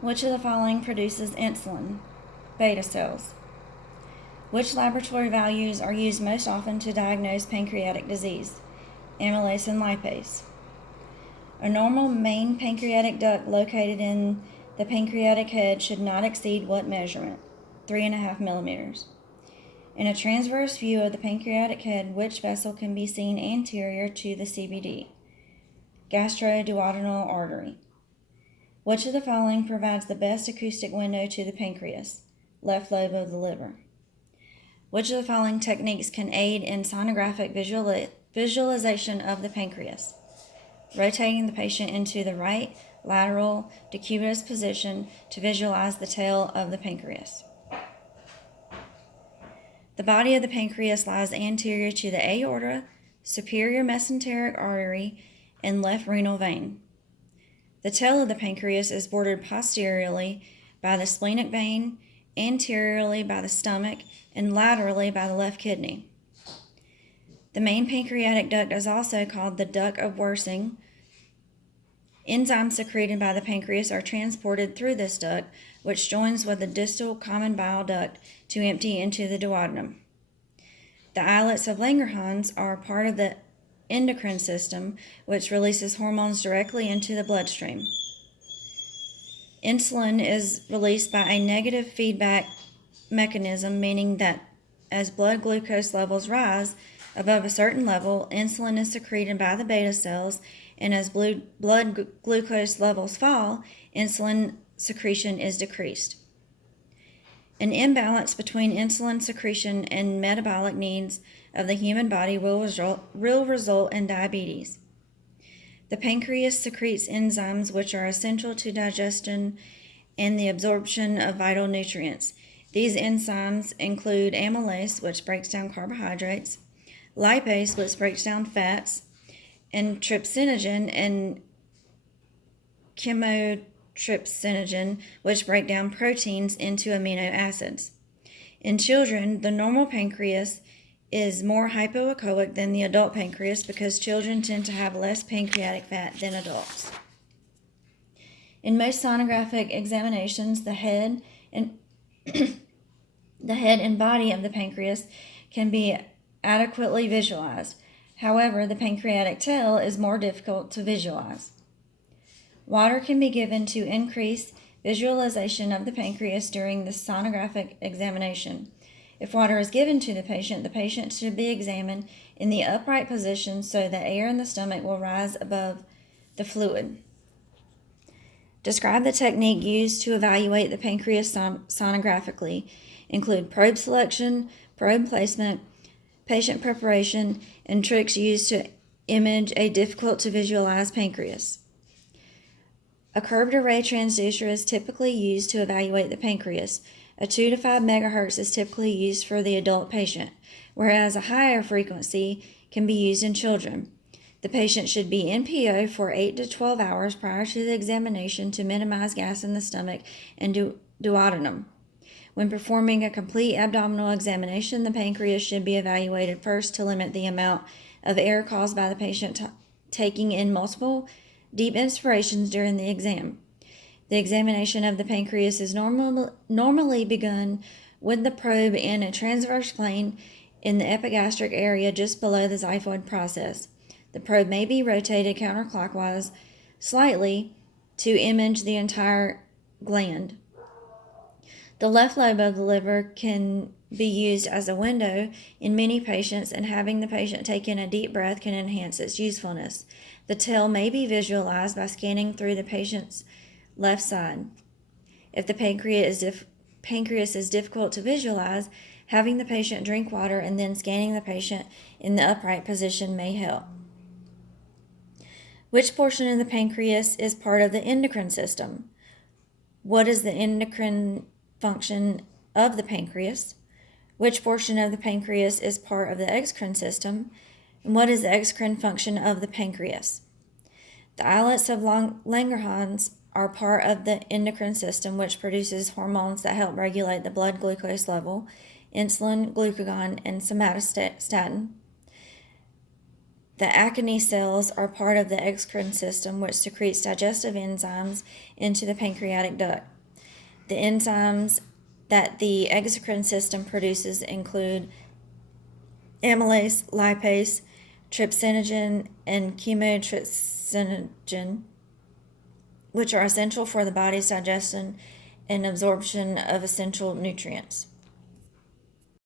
Which of the following produces insulin? Beta cells. Which laboratory values are used most often to diagnose pancreatic disease? Amylase and lipase. A normal main pancreatic duct located in the pancreatic head should not exceed what measurement? 3.5 millimeters. In a transverse view of the pancreatic head, which vessel can be seen anterior to the CBD? Gastroduodenal artery. Which of the following provides the best acoustic window to the pancreas? Left lobe of the liver. Which of the following techniques can aid in sonographic visualization of the pancreas? Rotating the patient into the right lateral decubitus position to visualize the tail of the pancreas. The body of the pancreas lies anterior to the aorta, superior mesenteric artery, and left renal vein. The tail of the pancreas is bordered posteriorly by the splenic vein, anteriorly by the stomach, and laterally by the left kidney. The main pancreatic duct is also called the duct of Wirsing. Enzymes secreted by the pancreas are transported through this duct, which joins with the distal common bile duct to empty into the duodenum. The islets of Langerhans are part of the endocrine system, which releases hormones directly into the bloodstream. Insulin is released by a negative feedback mechanism, meaning that as blood glucose levels rise above a certain level, insulin is secreted by the beta cells, and as blood glucose levels fall, insulin secretion is decreased. An imbalance between insulin secretion and metabolic needs of the human body will result in diabetes. The pancreas secretes enzymes which are essential to digestion and the absorption of vital nutrients. These enzymes include amylase, which breaks down carbohydrates, lipase, which breaks down fats, and trypsinogen and chymotrypsinogen, which break down proteins into amino acids. In children, the normal pancreas is more hypoechoic than the adult pancreas because children tend to have less pancreatic fat than adults. In most sonographic examinations, the head and body of the pancreas can be adequately visualized. However, the pancreatic tail is more difficult to visualize. Water can be given to increase visualization of the pancreas during the sonographic examination. If water is given to the patient should be examined in the upright position so that air in the stomach will rise above the fluid. Describe the technique used to evaluate the pancreas sonographically. Include probe selection, probe placement, patient preparation, and tricks used to image a difficult to visualize pancreas. A curved array transducer is typically used to evaluate the pancreas. A 2 to 5 megahertz is typically used for the adult patient, whereas a higher frequency can be used in children. The patient should be NPO for 8 to 12 hours prior to the examination to minimize gas in the stomach and duodenum. When performing a complete abdominal examination, the pancreas should be evaluated first to limit the amount of air caused by the patient taking in multiple deep inspirations during the exam. The examination of the pancreas is normally begun with the probe in a transverse plane in the epigastric area just below the xiphoid process. The probe may be rotated counterclockwise slightly to image the entire gland. The left lobe of the liver can be used as a window in many patients, and having the patient take in a deep breath can enhance its usefulness. The tail may be visualized by scanning through the patient's left side. If the pancreas is difficult to visualize, having the patient drink water and then scanning the patient in the upright position may help. Which portion of the pancreas is part of the endocrine system? What is the endocrine function of the pancreas? Which portion of the pancreas is part of the exocrine system? And what is the exocrine function of the pancreas? The islets of Langerhans are part of the endocrine system, which produces hormones that help regulate the blood glucose level, insulin, glucagon, and somatostatin. The Acinine cells are part of the exocrine system, which secretes digestive enzymes into the pancreatic duct. The enzymes that the exocrine system produces include amylase, lipase, trypsinogen, and chymotrypsinogen, which are essential for the body's digestion and absorption of essential nutrients.